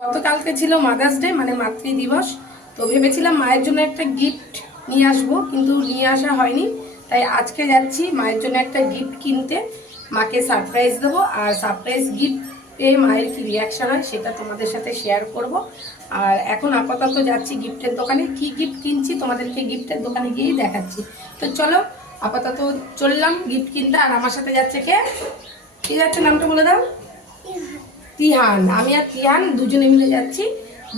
গতকালকে ছিল mother's day মানে মাতৃ দিবস তো ভেবেছিলাম মায়ের জন্য একটা গিফট নিয়ে আসব, কিন্তু নিয়ে আসা হয়নি। তাই আজকে যাচ্ছি মায়ের জন্য একটা গিফট কিনতে। মাকে সারপ্রাইজ দেবো, আর সারপ্রাইজ গিফট পেয়ে মায়ের কী রিয়াকশান হয় সেটা তোমাদের সাথে শেয়ার করব। আর এখন আপাতত যাচ্ছি গিফটের দোকানে। কি গিফট কিনছি তোমাদেরকে গিফটের দোকানে গিয়েই দেখাচ্ছি। তো চলো, আপাতত চললাম গিফট কিনতে। আর আমার সাথে যাচ্ছে কে? কি যাচ্ছে? নামটা বলে দাও। তিহান। আমি আর তিহান দুজনে মিলে যাচ্ছি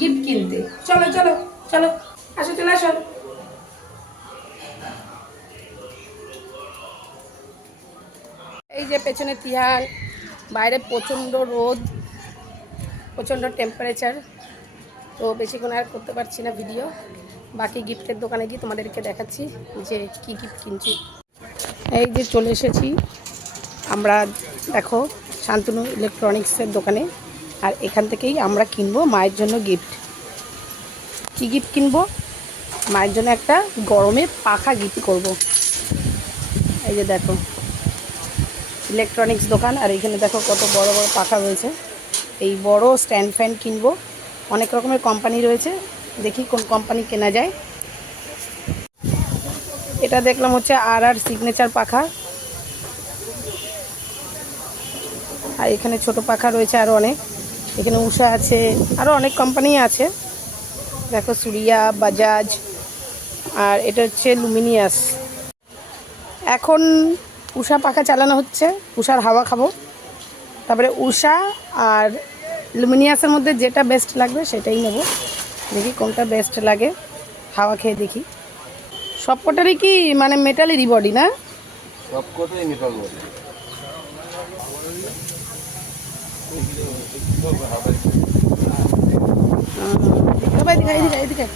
গিফট কিনতে। চলো চলো চলো। আসো, চলে আসো। এই যে পেছনে তিহান। বাইরে প্রচণ্ড রোদ, প্রচণ্ড টেম্পারেচার তো বেশিক্ষণ আর করতে পারছি না ভিডিও বাকি গিফটের দোকানে গিয়ে তোমাদেরকে দেখাচ্ছি যে কি গিফট কিনছি। এই যে চলে এসেছি আমরা, দেখো, শান্তনু ইলেকট্রনিক্সের দোকানে। আর এখান থেকেই আমরা কিনবো মায়ের জন্য গিফট কি গিফট কিনবো? মায়ের জন্য একটা গরমে পাখা গিফট করব। এই যে দেখো ইলেকট্রনিক্স দোকান, আর এখানে দেখো কত বড় বড় পাখা রয়েছে। এই বড় স্ট্যান্ড ফ্যান কিনবো। অনেক রকমের কোম্পানি রয়েছে। দেখি কোন কোম্পানি কেনা যায়। এটা দেখলাম হচ্ছে আর আর সিগনেচার পাখা। আর এখানে ছোট পাখা রয়েছে আরও অনেক। এখানে উষা আছে আরও অনেক কোম্পানি আছে। দেখো সুরিয়া, বাজাজ, আর এটা হচ্ছে লুমিনিয়াস। এখন উষা পাখা চালানো হচ্ছে, উষার হাওয়া খাব। তারপরে উষা আর লুমিনিয়াসের মধ্যে যেটা বেস্ট লাগবে সেটাই নেব। দেখি কোনটা বেস্ট লাগে, হাওয়া খেয়ে দেখি। সবকটারই কি মানে মেটালেরই বডি না? সব কথাই মেটাল বলে এটা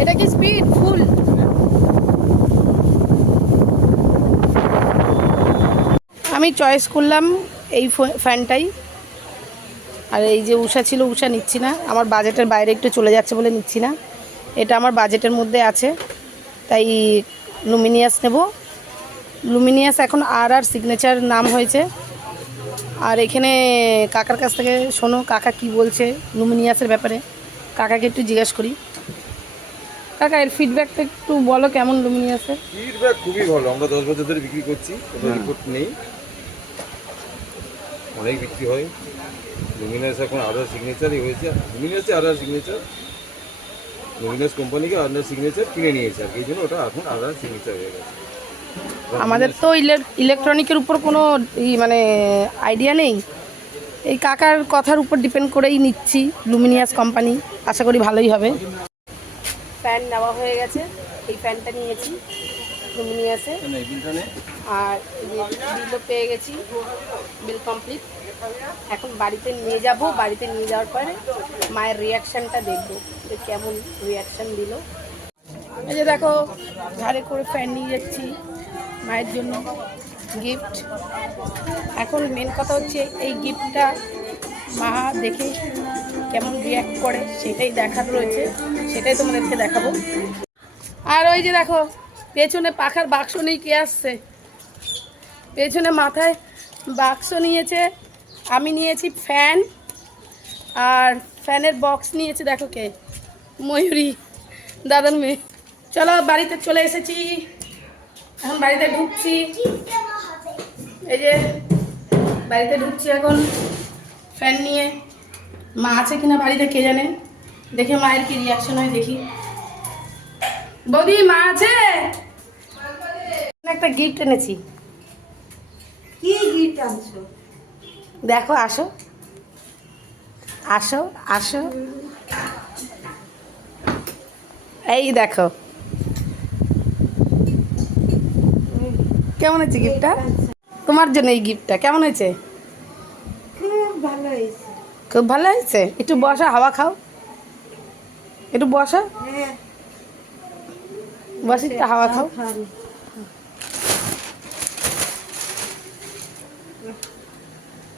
এটা কি স্পিড ফুল আমি চয়েস করলাম এই ফ্যানটাই আর এই যে উষা ছিল উষা নিচ্ছি না। আমার বাজেটের বাইরে একটু চলে যাচ্ছে বলে নিচ্ছি না। এটা আমার বাজেটের মধ্যে আছে। তাই লুমিনিয়াস নেব। লুমিনিয়াস এখন আর আর সিগনেচার নাম হয়েছে। আর এখানে কাকার কাছ থেকে শোনো কাকা কি বলছে লুমিনিয়াসের ব্যাপারে। কাকাকে একটু জিজ্ঞেস করি। কাকা এর ফিডব্যাকটা একটু বলো কেমন লুমিনিয়াসের? ফিডব্যাক খুবই ভালো। আমরা দশ বছর ধরে বিক্রি করছি কোনো রিপোর্ট নেই। অনেক বিক্রি হয়। লুমিনাস এখন আধার সিগনেচারই হয়েছে। লুমিনাসে আধার সিগনেচার লুমিনাস কোম্পানিকে আধার সিগনেচার কিনে নিয়েছে আর এই জন্য ওটা এখন আধার সিগনেচার হয়ে গেছে। আমাদের তো ইলেকট্রনিকের উপর কোনো ই মানে আইডিয়া নেই। এই কাকার কথার উপর ডিপেন্ড করেই নিচ্ছি লুমিনিয়াস কোম্পানি আশা করি ভালোই হবে। ফ্যান নেওয়া হয়ে গেছে। এই ফ্যানটা নিয়েছি লুমিনিয়াসে আর বিলও পেয়ে গেছি, বিল কমপ্লিট এখন বাড়িতে নিয়ে যাব, বাড়িতে নিয়ে যাওয়ার পরে মায়ের রিয়াকশানটা দেখব যে কেমন রিয়াকশান দিল। এই যে দেখো, ঘাড়ে করে ফ্যান নিয়ে যাচ্ছি, মায়ের জন্য গিফট এখন মেন কথা হচ্ছে এই গিফটটা মা দেখে কেমন রিয়াক্ট করে, সেটাই দেখার রয়েছে, সেটাই তোমাদেরকে দেখাবো। আর ওই যে দেখো, পেছনে পাখার বাক্স নেই কে আসছে? পেছনে মাথায় বাক্স নিয়েছে। আমি নিয়েছি ফ্যান আর ফ্যানের বক্স নিয়েছে, দেখো কে? ময়ূরী, দাদার মেয়ে। চলো, বাড়িতে চলে এসেছি। এখন বাড়িতে ঢুকছি। এই যে, বাড়িতে ঢুকছি এখন ফ্যান নিয়ে। মা আছে কিনা বাড়িতে কে জানে? দেখে মায়ের কি রিয়াকশন হয়, দেখি। বৌদি, মা আছে? একটা গিফট এনেছি। কি গিফট আনছো? দেখো আসো। আসো আসো। এই দেখো। কেমন হয়েছে গিফটটা? তোমার জন্য এই গিফটটা কেমন হয়েছে? খুব ভালো হয়েছে। খুব ভালো হয়েছে? একটু বসা হাওয়া খাও। একটু বসো। হ্যাঁ। বসে একটু হাওয়া খাও।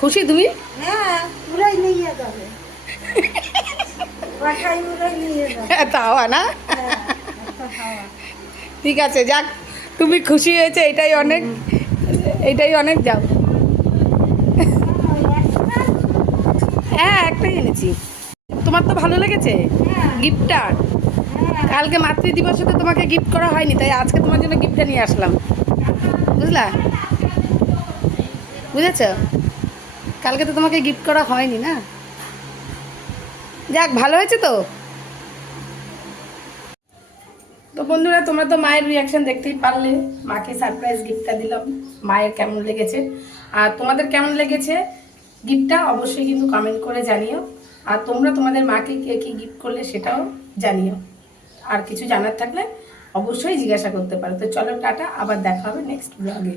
খুশি তুমি? হ্যাঁ উড়াই নিয়ে যাবে। না হ্যাঁ একটা হাওয়া ঠিক আছে যাক তুমি খুশি হয়েছে এটাই অনেক এটাই অনেক যাও। হ্যাঁ একটাই এনেছি। তোমার তো ভালো লেগেছে? গিফটটা? কালকে মাতৃ দিবসে তো তোমাকে গিফট করা হয়নি তাই আজকে তোমার জন্য গিফটটা নিয়ে আসলাম। বুঝলা? বুঝেছ? কালকে তো তোমাকে গিফট করা হয়নি না? যাক, ভালো হয়েছে তো? তো বন্ধুরা, তোমরা তো মায়ের রিয়াকশন দেখতেই পারলে। মাকে সারপ্রাইজ গিফটটা দিলাম। মায়ের কেমন লেগেছে? আর তোমাদের কেমন লেগেছে গিফটটা অবশ্যই কিন্তু কমেন্ট করে জানিও। আর তোমরা তোমাদের মাকে কে কী গিফট করলে সেটাও জানিও। আর কিছু জানার থাকলে অবশ্যই জিজ্ঞাসা করতে পারো। তো চলো টাটা, আবার দেখা হবে নেক্সট ব্লগে